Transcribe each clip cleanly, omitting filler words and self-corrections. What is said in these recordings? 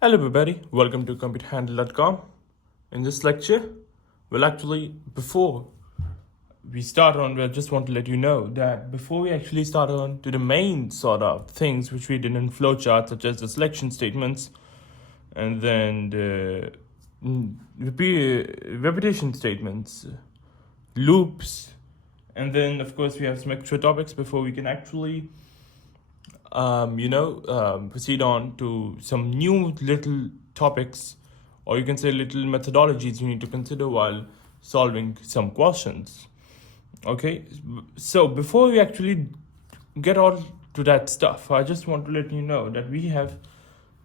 Hello everybody, welcome to computerhandle.com. In this lecture, before we start on, I just want to let you know that before we actually start on to the main sort of things which we did in flowchart, such as the selection statements, and then the repetition statements, loops, and then of course we have some extra topics before we can actually proceed on to some new little topics, or you can say little methodologies you need to consider while solving some questions. Okay, so before we actually get on to that stuff, I just want to let you know that we have,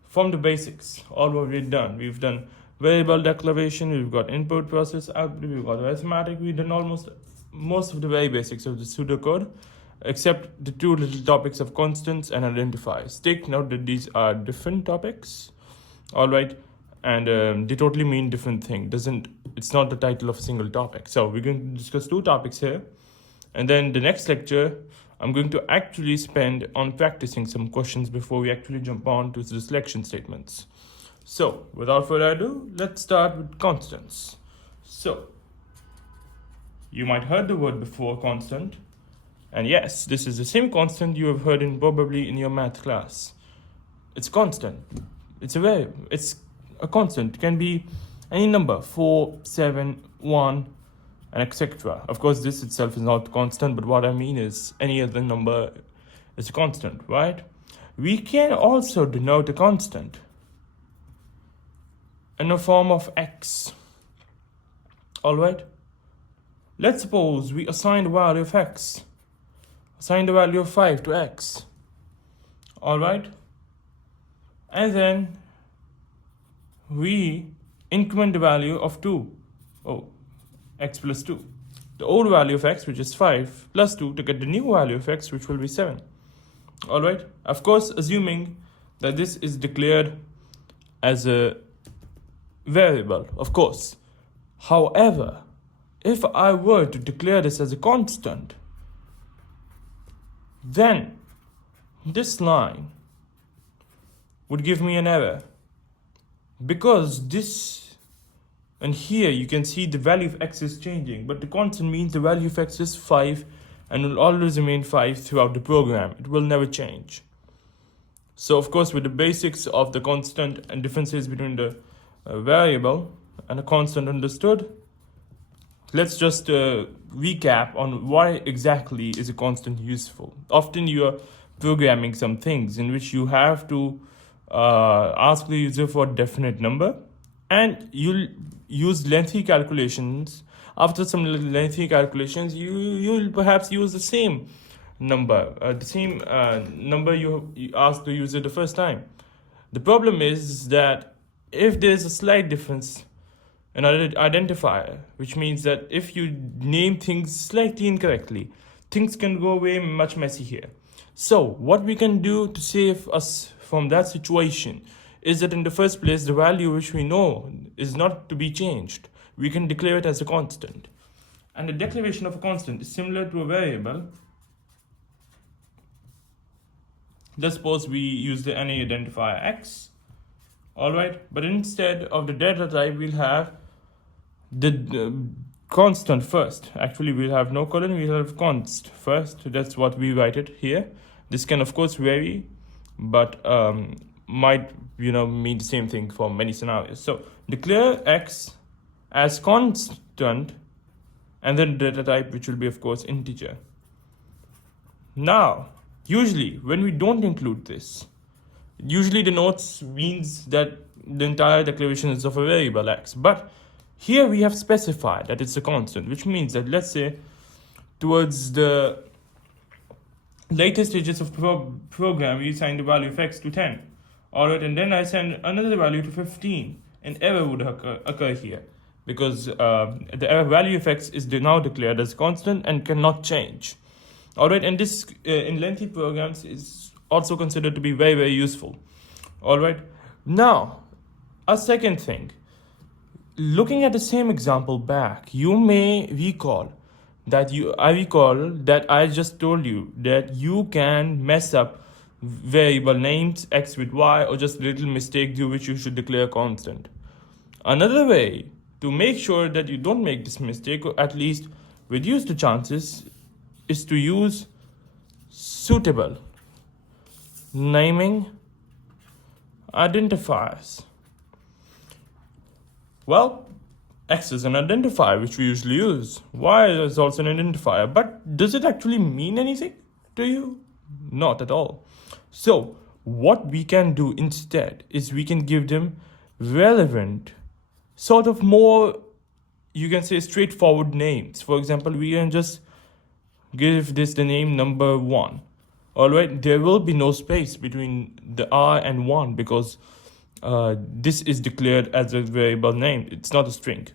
from the basics, all what we've done. We've done variable declaration, we've got input, process, output, we've got arithmetic, we've done almost most of the very basics of the pseudocode, except the two little topics of constants and identifiers. Take note that these are different topics, all right, and they totally mean different thing. It's not the title of a single topic. So we're going to discuss two topics here, and then the next lecture I'm going to actually spend on practicing some questions before we actually jump on to the selection statements. So without further ado, let's start with constants. So you might heard the word before, constant. And yes, this is the same constant you have heard probably in your math class. It's constant. It's a constant. It can be any number, 4, 7, 1, and etc. Of course, this itself is not constant, but what I mean is any other number is a constant, right? We can also denote a constant in the form of x. All right? Let's suppose we assign the value of x. Assign the value of 5 to x. Alright? And then we increment the value of 2. X plus 2. The old value of x, which is 5, plus 2 to get the new value of x, which will be 7. Alright? Of course, assuming that this is declared as a variable, of course. However, if I were to declare this as a constant, then this line would give me an error, because this, and here you can see the value of x is changing, but the constant means the value of x is 5 and will always remain 5 throughout the program. It will never change. So of course, with the basics of the constant and differences between the variable and a constant understood, let's just recap on why exactly is a constant useful. Often you are programming some things in which you have to ask the user for a definite number, and you'll use lengthy calculations. After some lengthy calculations, you'll perhaps use the same number, number you asked the user the first time. The problem is that if there's a slight difference, another identifier, which means that if you name things slightly incorrectly, things can go away much messy here. So what we can do to save us from that situation is that in the first place, the value which we know is not to be changed. We can declare it as a constant. And the declaration of a constant is similar to a variable. Let's suppose we use the any identifier x. Alright, but instead of the data type, we'll have the constant first. Actually, we'll have no colon, we'll have const first. That's what we write it here. This can of course vary, but might mean the same thing for many scenarios. So declare x as constant, and then data type, which will be of course integer. Now, usually when we don't include this, usually denotes means that the entire declaration is of a variable x, but here we have specified that it's a constant, which means that, let's say, towards the later stages of program, we assign the value of x to 10. Alright, and then I send another value to 15. An error would occur here, because the error value of x is now declared as constant and cannot change. Alright, and this in lengthy programs is also considered to be very, very useful. Alright, now, a second thing. Looking at the same example back, you may recall that I just told you that you can mess up variable names x with y, or just little mistake due which you should declare constant. Another way to make sure that you don't make this mistake, or at least reduce the chances, is to use suitable naming identifiers. Well, X is an identifier which we usually use. Y is also an identifier, but does it actually mean anything to you? Not at all. So what we can do instead is we can give them relevant, sort of more, you can say, straightforward names. For example, we can just give this the name number 1. Alright, there will be no space between the R and 1 because this is declared as a variable name. It's not a string.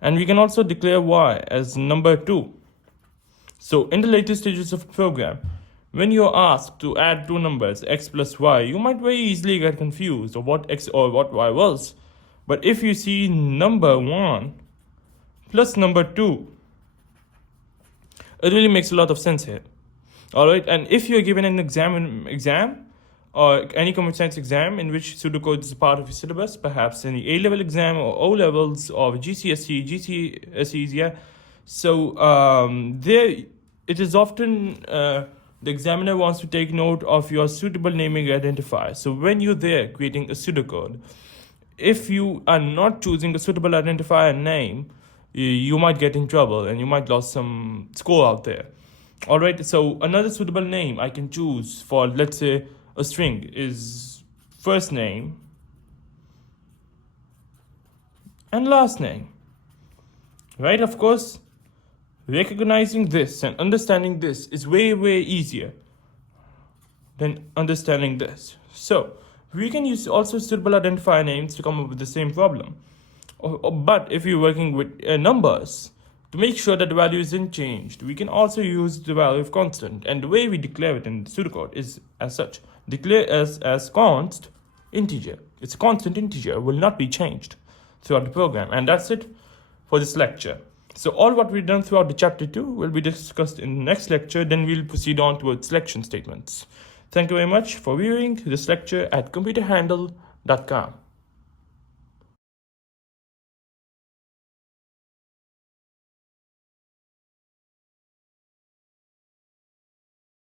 And we can also declare Y as number 2. So in the later stages of the program, when you're asked to add two numbers, x plus y, you might very easily get confused of what x or what y was. But if you see number 1 plus number 2, it really makes a lot of sense here. Alright, and if you're given an exam or any computer science exam in which pseudocode is a part of your syllabus, perhaps any A-level exam or O-levels or GCSEs, yeah. So there it is often the examiner wants to take note of your suitable naming identifier. So when you're there creating a pseudocode, if you are not choosing a suitable identifier name, you might get in trouble and you might lose some score out there. Alright, so another suitable name I can choose for, let's say, a string is first name and last name. Right, of course, recognizing this and understanding this is way, way easier than understanding this. So we can use also suitable identifier names to come up with the same problem. But if you're working with numbers, to make sure that the value isn't changed, we can also use the value of constant. And the way we declare it in the pseudocode is as such. Declare as const integer. It's a constant integer, will not be changed throughout the program. And that's it for this lecture. So all what we've done throughout the chapter 2 will be discussed in the next lecture. Then we'll proceed on towards selection statements. Thank you very much for viewing this lecture at computerhandle.com.